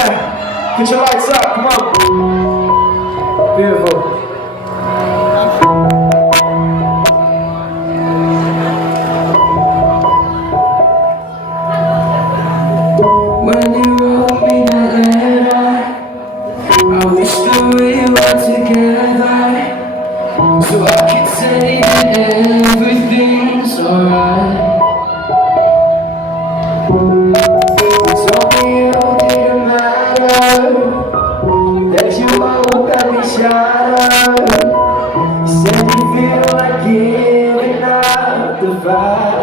Yeah. Get your lights up. Come on. Beautiful. When you wrote me that letter, I wish that we were together, so I can say that everything's alright. You told me it didn't matter, that you won't let me shatter. You said you feel like giving up the fight.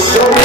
So